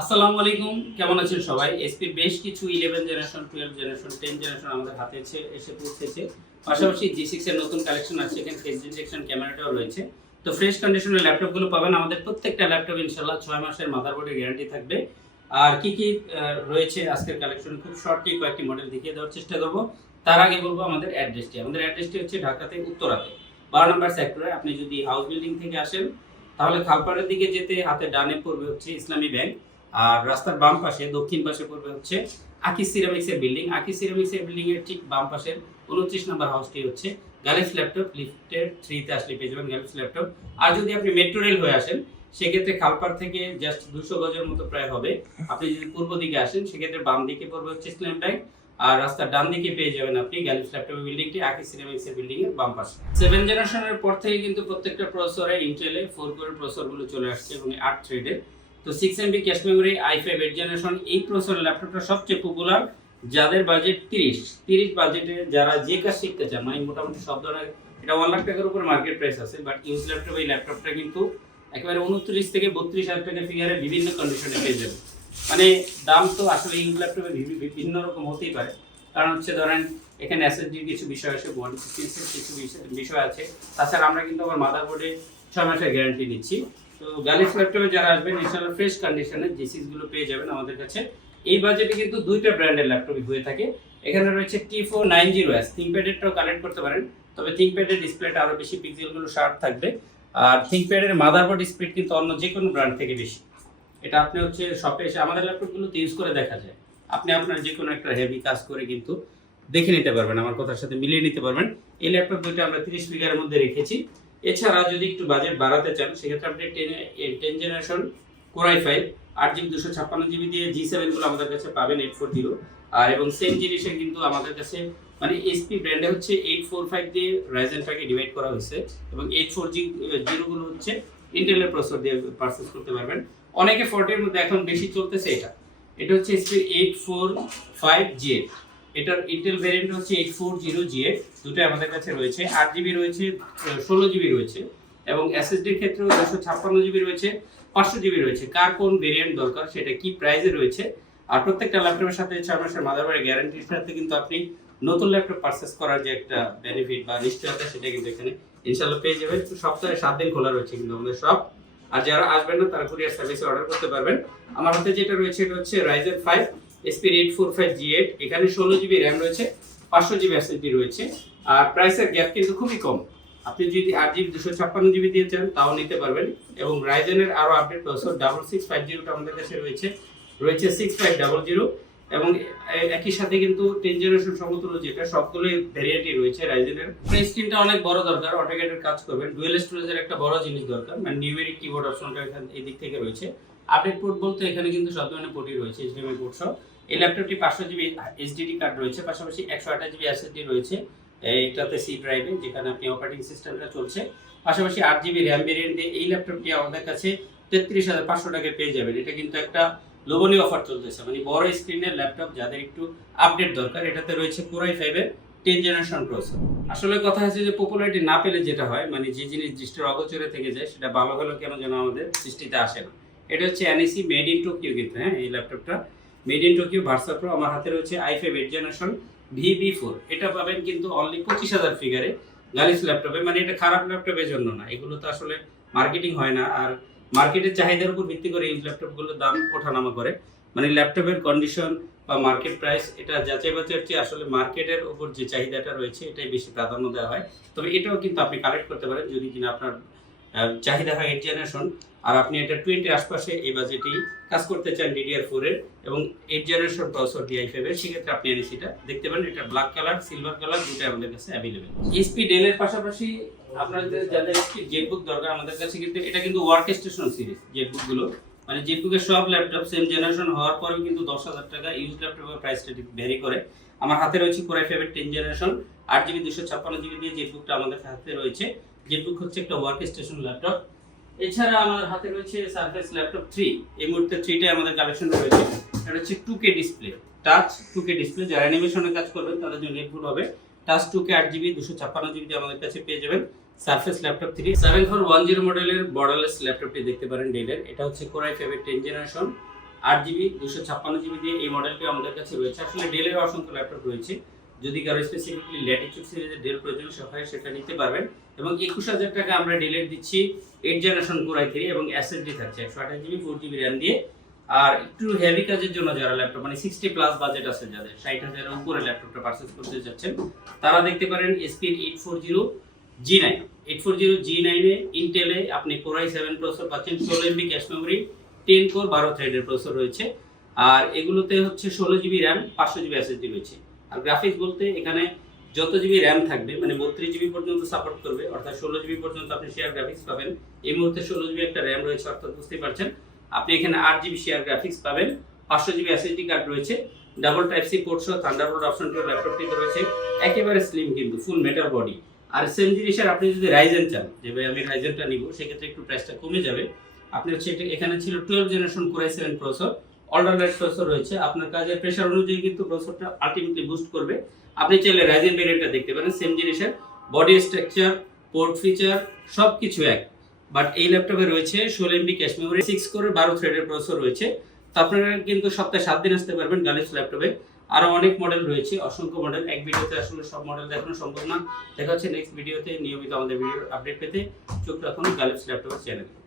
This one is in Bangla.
আসসালামু আলাইকুম, কেমন আছেন সবাই? এসপি বেশ কিছু 11 জেনারেশন, 12 জেনারেশন, 10 জেনারেশন আমাদের হাতে এসে পৌঁছেছে। পাশাপাশি G6 এর নতুন কালেকশন আছে, এখানে ফেস ডিটেকশন ক্যামেরাটাও রয়েছে। তো ফ্রেশ কন্ডিশনের ল্যাপটপগুলো পাবেন। আমাদের প্রত্যেকটা ল্যাপটপ ইনশাআল্লাহ 6 মাসের মাদারবোর্ডের গ্যারান্টি থাকবে। আর কি কি রয়েছে আজকের কালেকশনে খুব শর্টলি কয়েকটি মডেল দেখিয়ে দেওয়ার চেষ্টা করব। তার আগে বলবো আমাদের অ্যাড্রেসটি। আমাদের অ্যাড্রেসটি হচ্ছে ঢাকাতে উত্তরাতে 12 নম্বর সেক্টরে। আপনি যদি হাউস বিল্ডিং থেকে আসেন তাহলে খালপাড়ের দিকে যেতে হাতে ডানে পড়বে হচ্ছে ইসলামী ব্যাংক, আর রাস্তার বাম পাশে দক্ষিণ পাশে পড়বে হচ্ছে আকিস সিরামিক্সের বিল্ডিং। আকিস সিরামিক্সের বিল্ডিং এর ঠিক বাম পাশের 29 নম্বর হাউসটি হচ্ছে গ্যালাক্সি ল্যাপটপ। লিফটের 3 তে আসলে পেয়ে যাবেন গ্যালাক্সি ল্যাপটপ। আর যদি আপনি মেট্রো রেল হয়ে আসেন সেক্ষেত্রে খালপাড় থেকে জাস্ট 200 গজের মতো প্রায় হবে। আপনি যদি পূর্ব দিকে আসেন সেক্ষেত্রে বাম দিকে পড়বে হচ্ছে ইসলাম ব্যাংক, আর রাস্তার ডান দিকে পেয়ে যাবেন আপনি গ্যালাক্সি ল্যাপটপের বিল্ডিংটি আকিস সিরামিক্সের বিল্ডিং এর বাম পাশে। 7 জেনারেশনের পর থেকে কিন্তু প্রত্যেকটা প্রসেসরে ইন্টেলে 4 কোরের প্রসেসরগুলো চলে আসছে এবং 8 থ্রেডের। তো 6 MB cache memory i5 8 generation এই প্রসেসর ল্যাপটপটা সবচেয়ে পপুলার। যাদের বাজেট 30 বাজেটে যারা যে কাজ শিখতে চান, মানে মোটামুটি সব ধরনের, এটা 1 লাখ টাকার উপরে মার্কেট প্রাইস আছে, বাট ইউজ ল্যাপটপ এই ল্যাপটপটা কিন্তু একেবারে 29 থেকে 32,000 টাকা ফিগারে বিভিন্ন কন্ডিশনে পেয়ে যাবে। মানে দাম তো আসলে ইউজ ল্যাপটপে বিভিন্ন রকম হতেই পারে, কারণ হচ্ছে ধরেন এখানে এসএসডির কিছু বিষয় আছে, বডি সিস্টেমের কিছু বিষয় আছে। তাছাড়া আমরা কিন্তু আমার মাদারবোর্ডে 6 মাসের গ্যারান্টি দিচ্ছি। তো গ্যালাক্সি ল্যাপটপে যারা আসবেন ইনশাআল্লাহ ফ্রেশ কন্ডিশনে G6 গুলো পেয়ে যাবেন আমাদের কাছে। এই বাজেটে কিন্তু দুইটা ব্র্যান্ডের ল্যাপটপই হয়ে থাকে। এখানে রয়েছে T490S, থিংকপ্যাডেরটাও কালেক্ট করতে পারেন, তবে থিংকপ্যাডের ডিসপ্লেটা আরো বেশি, পিক্সেলগুলো শার্প থাকবে। আর থিংকপ্যাডের মাদারবোর্ড স্পিড কিন্তু অন্য যে কোনো ব্র্যান্ড থেকে বেশি। এটা আপনি হচ্ছে শপে এসে আমাদের ল্যাপটপগুলোতে ইউজ করে দেখা যায়। আপনি আপনার যে কোনো একটা হেভি কাজ করে কিন্তু দেখে নিতে পারবেন, আমার কথার সাথে মিলিয়ে নিতে পারবেন। এই ল্যাপটপ দুটো আমরা 30 ফিগারের মধ্যে রেখেছি। এছাড়া যদি একটু বাজেট বাড়াতে চান সেক্ষেত্রে আপনি 10 generation Core i5 8GB 256GB দিয়ে G7 গুলো আমাদের কাছে পাবেন 840। আর এবং সেম জিনিসে কিন্তু আমাদের কাছে মানে এসপি ব্র্যান্ডে হচ্ছে 845 দিয়ে রাইজেনটাকে ডিভাইড করা হয়েছে এবং 840 গুলো হচ্ছে ইন্টেলের প্রসেসর দিয়ে পারচেজ করতে পারবেন। অনেকে 40 এর মধ্যে এখন বেশি চলতেছে এটা হচ্ছে এসপি 845G8। এটার ইন্টেল ভেরিয়েন্ট হচ্ছে 840G8, দুটোই আমাদের কাছে রয়েছে। 8GB রয়েছে, 16GB রয়েছে এবং এসএসডির ক্ষেত্রেও 256GB রয়েছে, 500GB রয়েছে। কার কোন ভেরিয়েন্ট দরকার, সেটা কি প্রাইসে রয়েছে। আর প্রত্যেকটা ল্যাপটপের সাথে 6 মাসের মাদারবোর্ডের গ্যারান্টির সাথে কিন্তু আপনি নতুন ল্যাপটপ পারচেজ করার যে একটা বেনিফিট বা নিশ্চয়তা, সেটা কিন্তু এখানে ইনশাআল্লাহ পেয়ে যাবেন। সপ্তাহে 7 দিন খোলা রয়েছে কিন্তু আমাদের শপ। আর যারা আসবেন না তারা কুরিয়ার সার্ভিসে অর্ডার করতে পারবেন। আমার হাতে যেটা রয়েছে এটা হচ্ছে Ryzen 5 SP 845G8। এখানে 16GB RAM রয়েছে, 500GB SSD রয়েছে। আর প্রাইসের গ্যাপ কিন্তু খুবই কম। আপনি যদি 8GB 256GB দিয়ে চান তাও নিতে পারবেন। এবং রাইজেনের আরো আপডেট প্রসেসর 6650 আমাদের কাছে রয়েছে 6500 এবং একই সাথে কিন্তু 10 জেনারেশন সমতুল্য যেটা সবগুলোই ভেরিয়েন্টই রয়েছে রাইজেনের। স্ক্রিনটা অনেক বড় দরকার, অটোক্যাডের কাজ করবেন, ডুয়াল স্টোরেজের একটা বড় জিনিস দরকার, মানে নিউমেরিক কিবোর্ড অপশনটা এখানে এই দিক থেকে রয়েছে। আপডেট পোর্ট বলতে এখানে কিন্তু সব ধরনের পোর্টই রয়েছে, HDMI পোর্ট সহ। এই ল্যাপটপটি 500GB এইচডিডি কার্ড রয়েছে, পাশাপাশি 128GB SSD রয়েছে এইটাতে সি ড্রাইভে, যেখানে আপনি অপারেটিং সিস্টেমটা চলছে। পাশাপাশি 8GB RAM ভেরিয়েন্ট দিয়ে এই ল্যাপটপটি আমাদের কাছে 33,500 টাকায় পেয়ে যাবেন। এটা কিন্তু একটা লোভনীয় অফার চলতেছে, মানে বড় স্ক্রিনের ল্যাপটপ যাদের একটু আপডেট দরকার। এটাতে রয়েছে Core i5 এর 10 জেনারেশন প্রসেসর। আসলে কথা হচ্ছে যে পপুলারিটি না পেলে যেটা হয়, মানে যে জিনিস দৃষ্টির অগোচরে থেকে যায় সেটা ভালো হলো কেন যেন আমাদের দৃষ্টিতে আসে না। এটা হচ্ছে NEC মেড ইন টোকিও কিন্তু, হ্যাঁ এই ল্যাপটপটা made in Tokyo versa pro. আমার হাতে রয়েছে i5 8 জেনারেশন VB4। এটা পাবেন কিন্তু অনলি 25,000 ফিগারে গ্যালাক্সি ল্যাপটপে। মানে এটা খারাপ ল্যাপটপের জন্য না, এগুলো তো আসলে মার্কেটিং হয় না। আর মার্কেটের চাহিদার উপর ভিত্তি করে এই ল্যাপটপগুলোর দাম ওঠানামা করে। মানে ল্যাপটপের কন্ডিশন বা মার্কেট প্রাইস এটা যাচাই বাছাইয়ের চেয়ে আসলে মার্কেটের উপর যে চাহিদাটা রয়েছে এটাই বেশি প্রাধান্য দেওয়া হয়। তবে এটাও কিন্তু আপনি কালেক্ট করতে পারেন যদি কিনা আপনার চাহিদা হয় 8 জেনারেশন, আর আপনি এটা 20 আশপাশে এই বাজেটেই কাজ করতে চান DDR4 এর এবং 8 জেনারেশন প্রসেসর i5 এর, সেক্ষেত্রে আপনি NEC-টা দেখতে পারেন। এটা ব্ল্যাক কালার, সিলভার কালার দুটোই আমাদের কাছে অ্যাভেলেবেল। এইচপি ডেলের পাশাপাশি আপনাদের যাদের একটি জেটবুক দরকার আমাদের কাছে কিন্তু এটা কিন্তু ওয়ার্ক স্টেশন সিরিজ জেটবুক গুলো, মানে জেটবুকের সব ল্যাপটপ সেম জেনারেশন হওয়ার পরেও কিন্তু 10,000 টাকা ইউজ ল্যাপটপের প্রাইসটা ভ্যারি করে। আমার হাতে রয়েছে Core i5 এর 10 জেনারেশন 8GB 256GB দিয়ে জেটবুকটা আমাদের হাতে রয়েছে। জেটবুক হচ্ছে একটা ওয়ার্ক স্টেশন ল্যাপটপ। এছাড়া আমার হাতে রয়েছে সারফেস ল্যাপটপ 3। এই মুহূর্তে 3টাই আমাদের কালেকশনে রয়েছে। এটা হচ্ছে 2K display, touch 2K display. যারা অ্যানিমেশনে কাজ করবেন তাদের জন্য হেল্পফুল হবে। টাচ 2K 8GB 256GB দিয়ে আমাদের কাছে পেয়ে যাবেন সারফেস ল্যাপটপ 3। 7410 মডেলের বর্ডারলেস ল্যাপটপটি দেখতে পারেন ডেলের। এটা হচ্ছে Core i5 এর 10 জেনারেশন 8GB 256GB দিয়ে এই মডেলটি আমাদের কাছে রয়েছে। আসলে ডেলের অসংখ্য ল্যাপটপ রয়েছে, যদি কারো স্পেসিফিকলি ল্যাটিটিউড সিরিজের ডেল প্রয়োজন হয় সেটা নিতে পারবেন। এবং 21000 টাকা আমরা ডেলের দিচ্ছি 8 জেনারেশন কোর i3 এবং এসএসডি থাকছে 128GB 4GB র্যাম দিয়ে। আর একটু হেভি কাজের জন্য যারা ল্যাপটপ মানে 60 প্লাস বাজেট আছে, যাদের 60000 এর উপরে ল্যাপটপটা পারচেজ করতে যাচ্ছেন, তারা দেখতে পারেন এসপির 840G9 840G9 এ ইন্টেলে আপনি Core i7 প্রসেসর পাচ্ছেন, 16MB ক্যাশ মেমরি, 10 কোর 12 থ্রেডের প্রসেসর রয়েছে। আর এগুলোতে হচ্ছে 16GB র্যাম 500GB এসএসডি রয়েছে। আর গ্রাফিক্স বলতে এখানে যত জিবি র্যাম থাকবে মানে 32GB পর্যন্ত সাপোর্ট করবে, অর্থাৎ 16GB পর্যন্ত আপনি শেয়ার গ্রাফিক্স পাবেন। এই মুহূর্তে 16GB একটা র্যাম রয়েছে, অর্থাৎ বুঝতেই পারছেন আপনি এখানে 8GB শেয়ার গ্রাফিক্স পাবেন, 500GB এসএসডি কার্ড রয়েছে, ডাবল টাইপ সি পোর্ট সহ থান্ডারবোল্ট অপশনটি ল্যাপটপটিতে রয়েছে, একেবারে স্লিম কিন্তু ফুল মেটাল বডি। আর সেম জিনিসের আপনি যদি রাইজেন চান যে ভাই আমি রাইজেনটা নিব, সেক্ষেত্রে একটু প্রাইসটা কমে যাবে। আপনি হচ্ছে এখানে ছিল 12 generation Core i7 processor, alternate processor রয়েছে, আপনার কাজের প্রেসার অনুযায়ী কিন্তু প্রসেসরটা আলটিমেটলি বুস্ট করবে। আপনি চাইলে রাইজেন ভেরিয়েন্টটা দেখতে পারেন, সেম জিনিসের বডি স্ট্রাকচার, পোর্ট ফিচার সবকিছু এক। বাট এই ল্যাপটপে রয়েছে 16MB ক্যাশ মেমরি, 6 কোর 12 থ্রেডের প্রসেসর রয়েছে। তো আপনারা কিন্তু সপ্তাহে 7 দিন আসতে পারবেন গালিফ ল্যাপটপে। আরো অনেক মডেল রয়েছে, অসংখ্য মডেল, এক ভিডিওতে আসলে সব মডেল দেখানো সম্ভব না। দেখা হচ্ছে নেক্সট ভিডিওতে। নিয়মিত আমাদের ভিডিও আপডেট পেতে চোখ রাখুন গালিফ ল্যাপটপের চ্যানেলে।